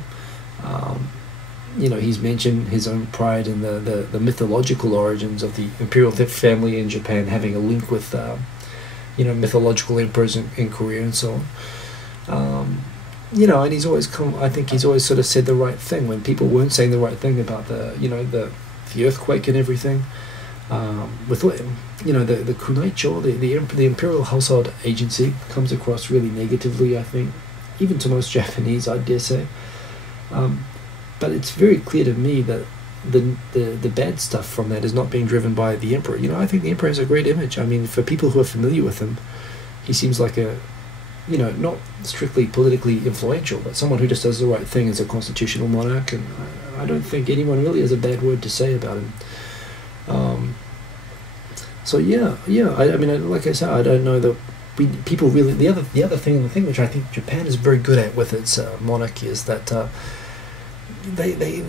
He's mentioned his own pride in the mythological origins of the imperial family in Japan, having a link with, mythological emperors in Korea and so on. And he's always I think he's always sort of said the right thing when people weren't saying the right thing about the earthquake and everything. With the kunaicho, the imperial household agency comes across really negatively, I think, even to most Japanese, I dare say. But it's very clear to me that the bad stuff from that is not being driven by the emperor. I think the emperor has a great image. For people who are familiar with him, he seems like a not strictly politically influential, but someone who just does the right thing as a constitutional monarch, and I don't think anyone really has a bad word to say about him. So yeah, I mean, like I said, I don't know that people really. The other thing which I think Japan is very good at with its monarchy is that they.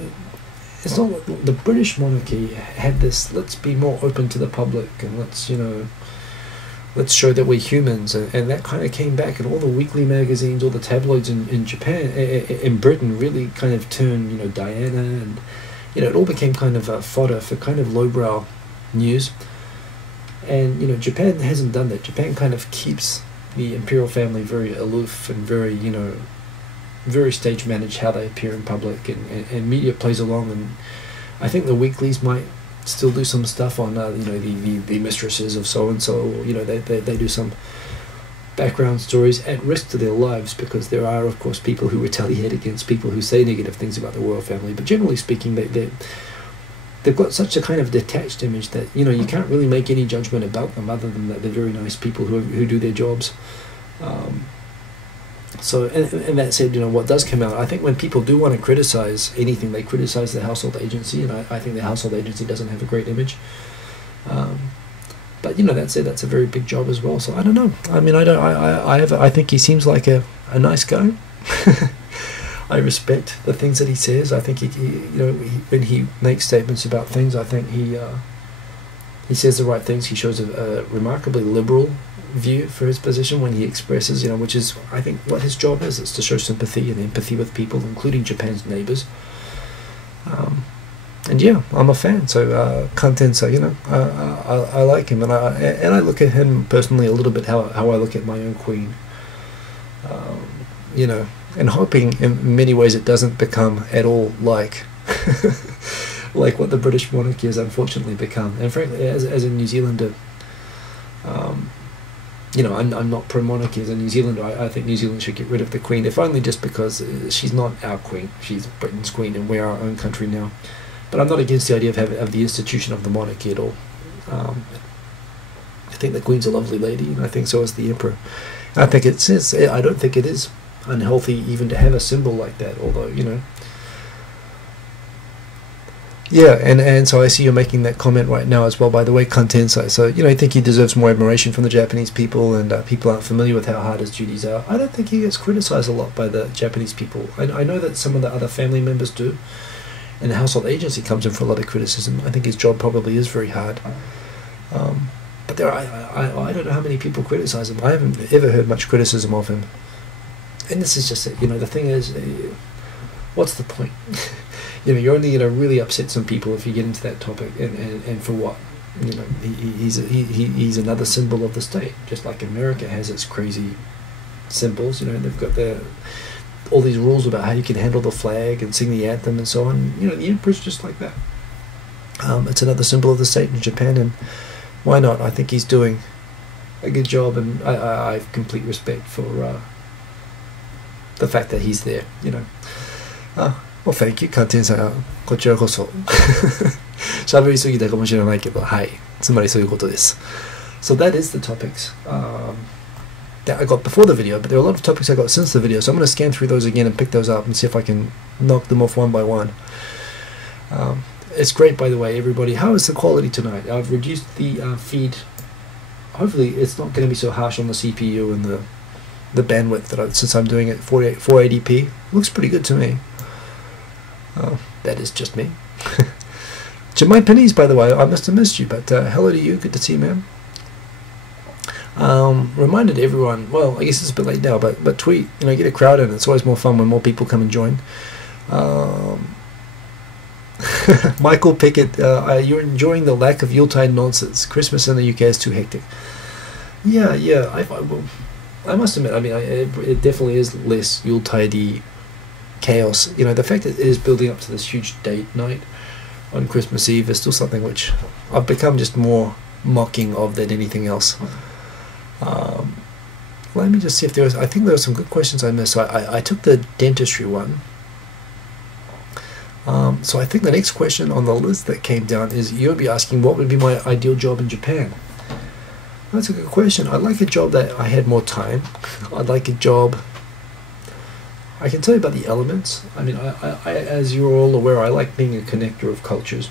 It's not the British monarchy had this. Let's be more open to the public, and let's show that we're humans, and that kind of came back, and all the weekly magazines, all the tabloids in Japan, in Britain, really kind of turned, Diana, and it all became kind of fodder for kind of lowbrow news. And Japan hasn't done that. Japan kind of keeps the imperial family very aloof and very very stage managed how they appear in public, and media plays along. And I think the weeklies might still do some stuff on the mistresses of so and so. They do some background stories at risk to their lives, because there are of course people who retaliate against people who say negative things about the royal family. But generally speaking, they've got such a kind of detached image that you can't really make any judgment about them other than that they're very nice people who do their jobs. So, and that said, what does come out, I think when people do want to criticize anything, they criticize the household agency, and I think the household agency doesn't have a great image. But that said, that's a very big job as well. So I don't know. I mean, I think he seems like a nice guy. I respect the things that he says. I think when he makes statements about things, I think he says the right things. He shows a remarkably liberal view for his position when he expresses, which is, I think, what his job is to show sympathy and empathy with people, including Japan's neighbors. And yeah, I'm a fan. So kantensai, I like him, and I look at him personally a little bit how I look at my own queen. And hoping in many ways it doesn't become at all like like what the British monarchy has unfortunately become. And frankly, as a New Zealander, I'm not pro-monarchy. As a New Zealander, I think New Zealand should get rid of the Queen, if only just because she's not our Queen. She's Britain's Queen, and we're our own country now. But I'm not against the idea of the institution of the monarchy at all. I think the Queen's a lovely lady, and I think so is the Emperor. I think I don't think it is unhealthy even to have a symbol like that, although yeah, and so I see you're making that comment right now as well, by the way, kantensai. So I think he deserves more admiration from the Japanese people, and people aren't familiar with how hard his duties are. I don't think he gets criticized a lot by the Japanese people. I know that some of the other family members do, and the household agency comes in for a lot of criticism. I think his job probably is very hard. But I don't know how many people criticize him. I haven't ever heard much criticism of him. And this is just it. The thing is, what's the point? You're only going to really upset some people if you get into that topic, and for what? He's another symbol of the state, just like America has its crazy symbols. They've got all these rules about how you can handle the flag and sing the anthem and so on. The emperor's just like that. It's another symbol of the state in Japan, and why not? I think he's doing a good job, and I have complete respect for the fact that he's there. Well, thank you. カンテンさん、こちらこそ喋りすぎたかもしれないけど、はい、つまりそういうことです。So that is the topics that I got before the video, but there are a lot of topics I got since the video, so I'm going to scan through those again and pick those up and see if I can knock them off one by one. It's great, by the way, everybody. How is the quality tonight? I've reduced the feed. Hopefully it's not going to be so harsh on the CPU and the bandwidth since I'm doing it 480p. Looks pretty good to me. That is just me. Jermaine Pennies, by the way, I must have missed you, but hello to you. Good to see you, man. Reminded everyone, well, I guess it's a bit late now, but tweet, get a crowd in. It's always more fun when more people come and join. Michael Pickett, you're enjoying the lack of Yuletide nonsense. Christmas in the UK is too hectic. Yeah, I must admit, it definitely is less Yuletide chaos. The fact that it is building up to this huge date night on Christmas Eve is still something which I've become just more mocking of than anything else. Let me just see if I think there were some good questions I missed. So I took the dentistry one. So I think the next question on the list that came down is you'll be asking what would be my ideal job in Japan. That's a good question. I'd like a job that I had more time. I'd like a job. I can tell you about the elements. I mean, as you're all aware, I like being a connector of cultures.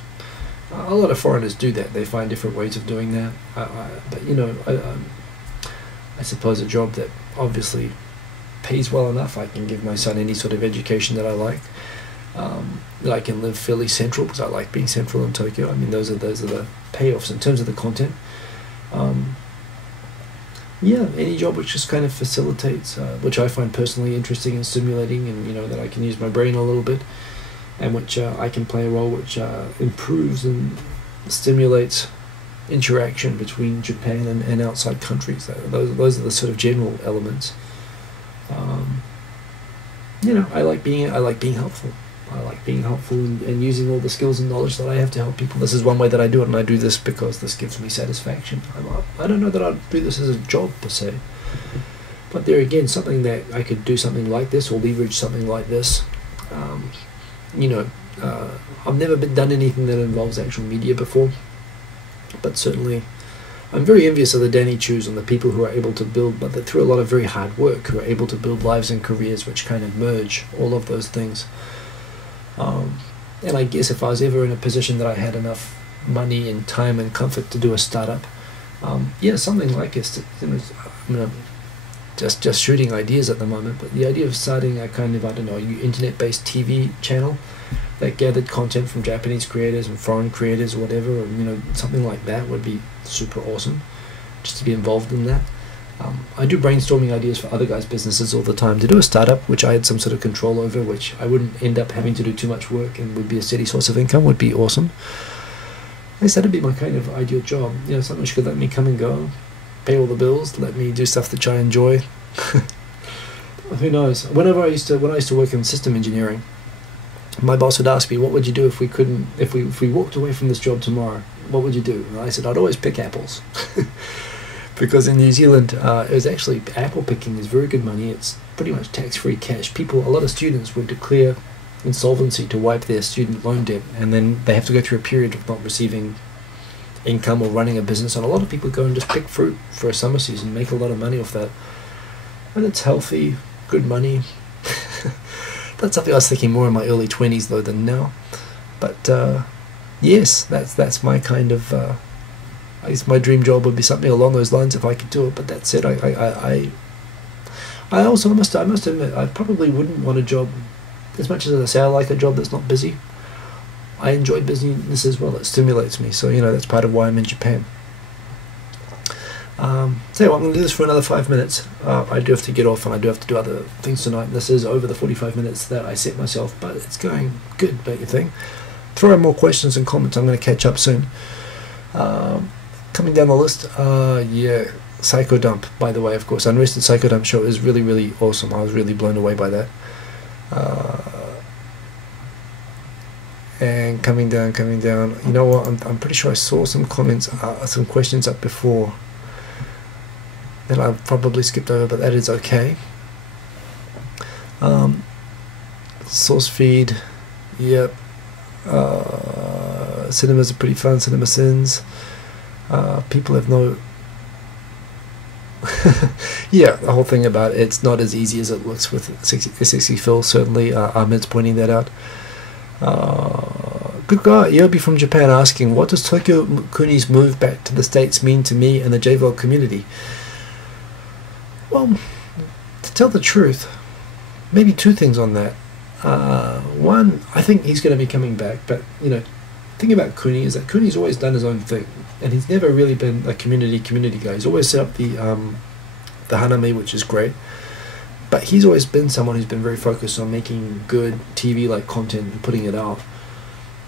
A lot of foreigners do that. They find different ways of doing that. But you know, I suppose a job that obviously pays well enough. I can give my son any sort of education that I like. That I can live fairly central, because I like being central in Tokyo. I mean, those are the payoffs in terms of the content. Yeah, any job which just kind of facilitates, which I find personally interesting and stimulating, and you know, that I can use my brain a little bit, and which I can play a role which improves and stimulates interaction between Japan and outside countries. Those are the sort of general elements. You know, I like being helpful. I like being helpful and using all the skills and knowledge that I have to help people. This is one way that I do it, and I do this because this gives me satisfaction. I don't know that I'd do this as a job per se, but there again, something that I could do something like this or leverage something like this. You know, I've never done anything that involves actual media before, but certainly I'm very envious of the Danny Chus and the people who are able to build, but through a lot of very hard work, who are able to build lives and careers which kind of merge all of those things. And I guess if I was ever in a position that I had enough money and time and comfort to do a startup, yeah, something like this. You know, I'm just shooting ideas at the moment, but the idea of starting a kind of, I don't know, internet-based TV channel that gathered content from Japanese creators and foreign creators or whatever, or you know, something like that would be super awesome. Just to be involved in that. I do brainstorming ideas for other guys' businesses all the time. To do a startup which I had some sort of control over, which I wouldn't end up having to do too much work and would be a steady source of income, would be awesome. I guess that'd be my kind of ideal job. You know, something which could let me come and go, pay all the bills, let me do stuff that I enjoy. Who knows? When I used to work in system engineering, my boss would ask me, "What would you do if we walked away from this job tomorrow? What would you do?" And I said, "I'd always pick apples." Because in New Zealand, it was actually, apple picking is very good money. It's pretty much tax-free cash. A lot of students would declare insolvency to wipe their student loan debt, and then they have to go through a period of not receiving income or running a business. And a lot of people go and just pick fruit for a summer season, make a lot of money off that. And it's healthy, good money. That's something I was thinking more in my early 20s though than now. But yes, that's my kind of... I guess my dream job would be something along those lines if I could do it. But that said, I must admit, I probably wouldn't want a job, as much as I say I like a job that's not busy. I enjoy busyness as well. It stimulates me. So you know, that's part of why I'm in Japan. So I'm going to do this for another 5 minutes. I do have to get off, and I do have to do other things tonight. This is over the 45 minutes that I set myself, but it's going good, don't you think? Throw in more questions and comments. I'm going to catch up soon. Coming down the list, yeah, Psycho Dump, by the way, of course. Unrested Psycho Dump show is really, really awesome. I was really blown away by that. And coming down, you know what, I'm pretty sure I saw some comments, some questions up before that I've probably skipped over, but that is okay. Source feed, yep. Cinemas are pretty fun, Cinema Sins. People have no... yeah, the whole thing about it's not as easy as it looks with 60 Phil, certainly. Ahmed's pointing that out. Good guy, Yobi from Japan asking, what does Tokyo Kuni's move back to the States mean to me and the JVlog community? Well, to tell the truth, maybe two things on that. One, I think he's going to be coming back, but, you know, the thing about Kuni is that Kuni's always done his own thing, and he's never really been a community guy. He's always set up the Hanami, which is great, but he's always been someone who's been very focused on making good TV-like content and putting it out,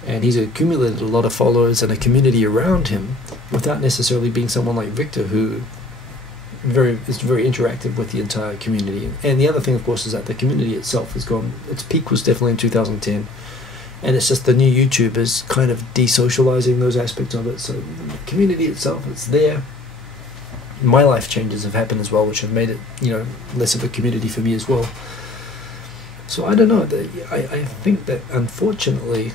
and he's accumulated a lot of followers and a community around him without necessarily being someone like Victor, who is very interactive with the entire community. And the other thing, of course, is that the community itself has gone, its peak was definitely in 2010, and it's just the new YouTube is kind of desocializing those aspects of it. So the community itself, it's there. My life changes have happened as well, which have made it, you know, less of a community for me as well. So I don't know, I think that unfortunately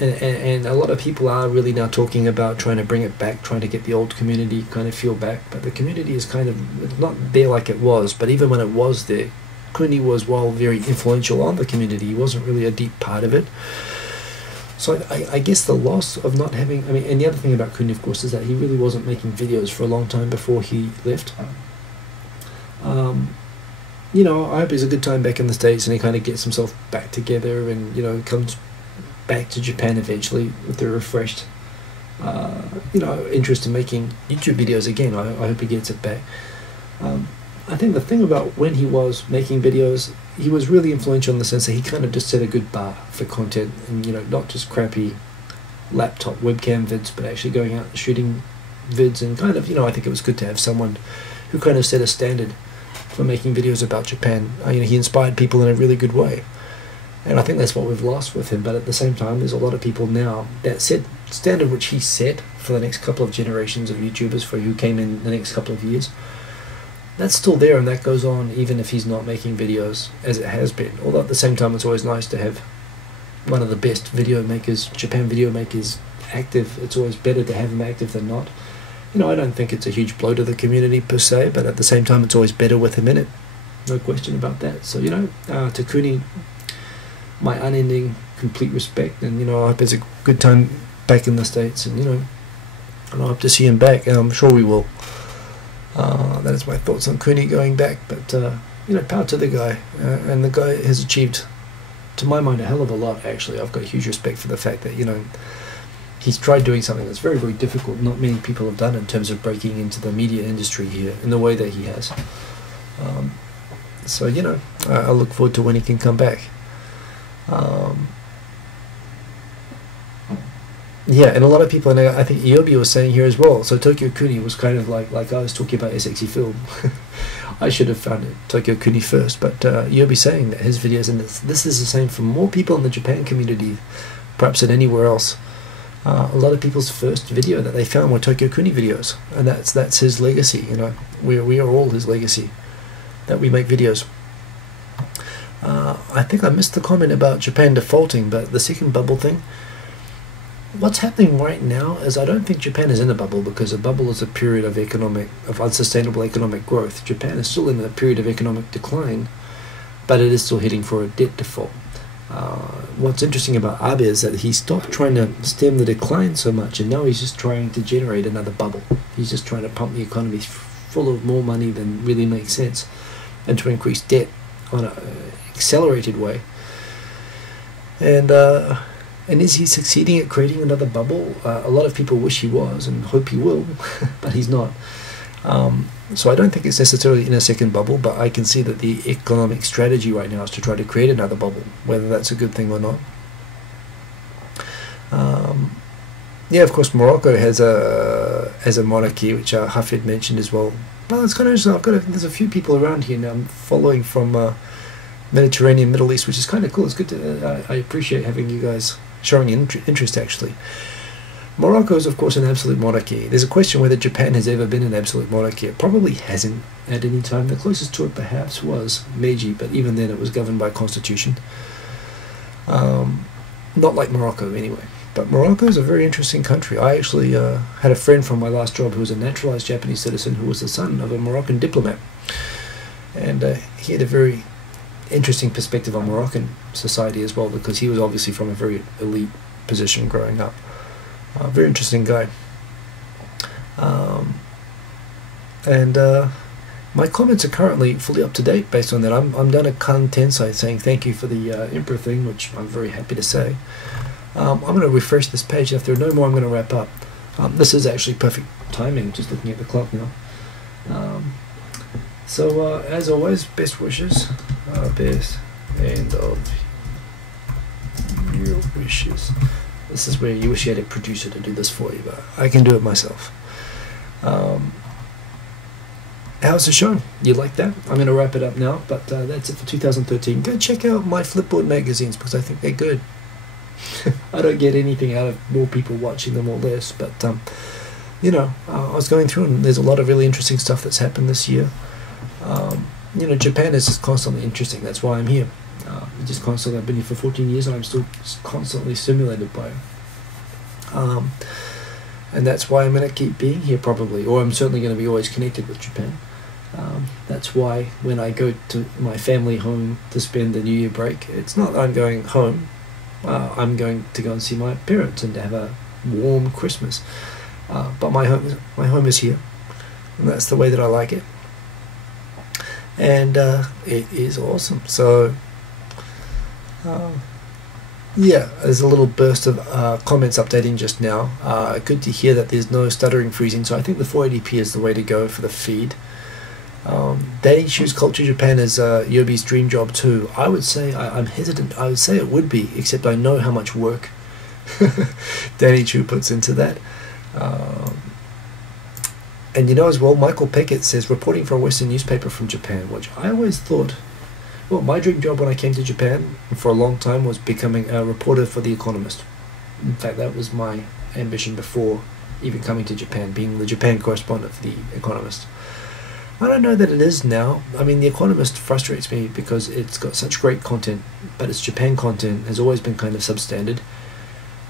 and a lot of people are really now talking about trying to bring it back, trying to get the old community kind of feel back. But the community is kind of not there like it was. But even when it was there, Kuni was, while very influential on the community, he wasn't really a deep part of it. So I guess the loss of not having, I mean, and the other thing about Kuni, of course, is that he really wasn't making videos for a long time before he left. You know, I hope he's a good time back in the States and he kind of gets himself back together and, you know, comes back to Japan eventually with a refreshed, you know, interest in making YouTube videos again. I hope he gets it back. I think the thing about when he was making videos, he was really influential in the sense that he kind of just set a good bar for content, and, you know, not just crappy laptop webcam vids, but actually going out and shooting vids, and kind of, you know, I think it was good to have someone who kind of set a standard for making videos about Japan. You know, he inspired people in a really good way, and I think that's what we've lost with him. But at the same time, there's a lot of people now that set standard which he set for the next couple of generations of YouTubers for who came in the next couple of years. That's still there, and that goes on even if he's not making videos as it has been. Although at the same time, it's always nice to have one of the best video makers, Japan video makers, active. It's always better to have him active than not. You know, I don't think it's a huge blow to the community per se, but at the same time, it's always better with him in it. No question about that. So, you know, to Kuni, my unending, complete respect, and, you know, I hope it's a good time back in the States, and, you know, and I hope to see him back, and I'm sure we will. That is my thoughts on Kuni going back, but, you know, power to the guy, and the guy has achieved, to my mind, a hell of a lot, actually. I've got huge respect for the fact that, you know, he's tried doing something that's very, very difficult, not many people have done, in terms of breaking into the media industry here in the way that he has. So, you know, I look forward to when he can come back. Yeah, and a lot of people, and I think Iobi was saying here as well, so Tokyo Kuni was kind of like I was talking about SXE Film. I should have found it Tokyo Kuni first, but Iobi saying that his videos, and this is the same for more people in the Japan community, perhaps than anywhere else. A lot of people's first video that they found were Tokyo Kuni videos, and that's his legacy. You know, we are all his legacy, that we make videos. I think I missed the comment about Japan defaulting, but the second bubble thing. What's happening right now is I don't think Japan is in a bubble, because a bubble is a period of unsustainable economic growth. Japan is still in a period of economic decline, but it is still heading for a debt default. What's interesting about Abe is that he stopped trying to stem the decline so much, and now he's just trying to generate another bubble. He's just trying to pump the economy full of more money than really makes sense, and to increase debt on an accelerated way. And is he succeeding at creating another bubble? A lot of people wish he was and hope he will, but he's not. So I don't think it's necessarily in a second bubble, but I can see that the economic strategy right now is to try to create another bubble, whether that's a good thing or not. Yeah, of course, Morocco has a monarchy, which Hafid mentioned as well. Well, it's kind of interesting. There's a few people around here now I'm following from Mediterranean, Middle East, which is kind of cool. It's good to. I appreciate having you guys showing interest, actually. Morocco is, of course, an absolute monarchy. There's a question whether Japan has ever been an absolute monarchy. It probably hasn't at any time. The closest to it, perhaps, was Meiji, but even then it was governed by constitution. Not like Morocco, anyway. But Morocco is a very interesting country. I actually had a friend from my last job who was a naturalized Japanese citizen who was the son of a Moroccan diplomat. And he had a very interesting perspective on Moroccan society as well, because he was obviously from a very elite position growing up. Very interesting guy. My comments are currently fully up to date based on that. I'm done a kantensai saying thank you for the emperor thing, which I'm very happy to say. I'm going to refresh this page. If there are no more, I'm going to wrap up. This is actually perfect timing, just looking at the clock now. So as always, best wishes, best and of your wishes. This is where you wish you had a producer to do this for you, but I can do it myself. How's the show? You like that? I'm going to wrap it up now, but that's it for 2013. Go check out my Flipboard magazines, because I think they're good. I don't get anything out of more people watching them or less, but you know, I was going through, and there's a lot of really interesting stuff that's happened this year. You know, Japan is just constantly interesting. That's why I'm here. Just constantly, I've been here for 14 years and I'm still constantly stimulated by it. And that's why I'm going to keep being here probably, or I'm certainly going to be always connected with Japan. That's why when I go to my family home to spend the New Year break, it's not that I'm going home. I'm going to go and see my parents and to have a warm Christmas. But my home is here, and that's the way that I like it. And it is awesome. So yeah, there's a little burst of comments updating just now. Good to hear that there's no stuttering freezing, so I think the 480p is the way to go for the feed. Danny Chu's Culture Japan is Yobi's dream job too. I would say, I'm hesitant, I would say it would be, except I know how much work Danny Chu puts into that. And you know as well, Michael Peckett says, reporting for a Western newspaper from Japan, which I always thought, well, my dream job when I came to Japan for a long time was becoming a reporter for The Economist. In fact, that was my ambition before even coming to Japan, being the Japan correspondent for The Economist. I don't know that it is now. I mean, The Economist frustrates me because it's got such great content, but its Japan content has always been kind of substandard,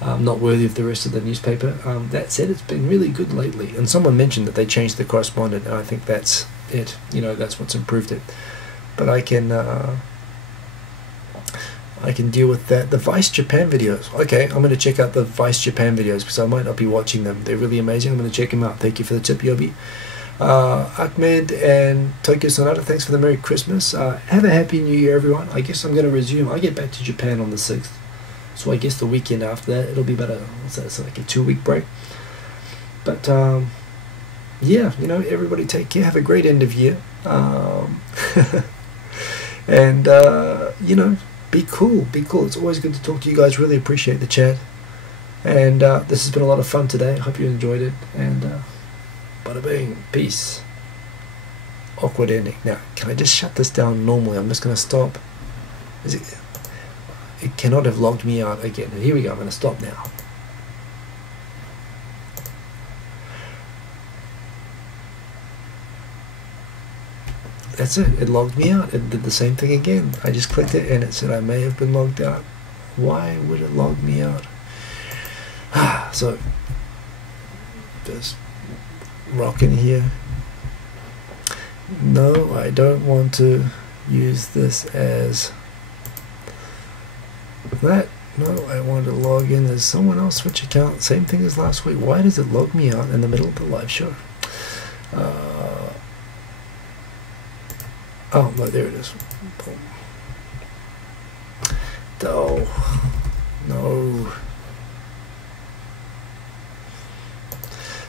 not worthy of the rest of the newspaper. That said, it's been really good lately, and someone mentioned that they changed the correspondent, and I think that's it. You know, that's what's improved it. But I can deal with that. The Vice Japan videos. Okay, I'm going to check out the Vice Japan videos because I might not be watching them. They're really amazing. I'm going to check them out. Thank you for the tip, Yobi. Ahmed and Tokyo Sonata, thanks for the Merry Christmas. Have a Happy New Year, everyone. I guess I'm going to resume. I get back to Japan on the 6th, so I guess the weekend after that it'll be about it's like a 2-week break. But yeah, you know, everybody take care. Have a great end of year. And you know, be cool. It's always good to talk to you guys. Really appreciate the chat, and this has been a lot of fun today. I hope you enjoyed it, and bada bing, peace. Awkward ending. Now, can I just shut this down normally? I'm just going to stop. It cannot have logged me out again. And here we go. I'm going to stop now. That's it. It logged me out. It did the same thing again. I just clicked it and it said I may have been logged out. Why would it log me out? So, just rocking here. No, I don't want to use this as that. No, I want to log in as someone else, switch account. Same thing as last week. Why does it log me out in the middle of the live show? Oh, no, there it is. Boom. Oh, no.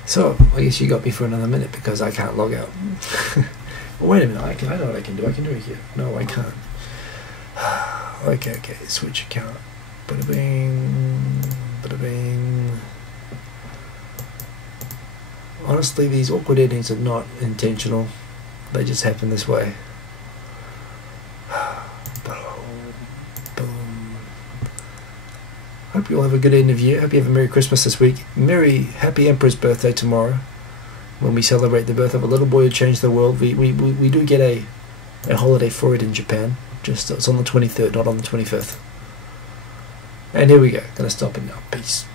So, I guess you got me for another minute because I can't log out. Wait a minute, I know what I can do. I can do it here. No, I can't. Okay, switch account. Bada bing, bada bing. Honestly, these awkward endings are not intentional. They just happen this way. Hope you all have a good end of year. Hope you have a Merry Christmas this week. Happy Emperor's birthday tomorrow, when we celebrate the birth of a little boy who changed the world. We do get a holiday for it in Japan. Just it's on the 23rd, not on the 25th. And here we go. Gonna stop it now. Peace.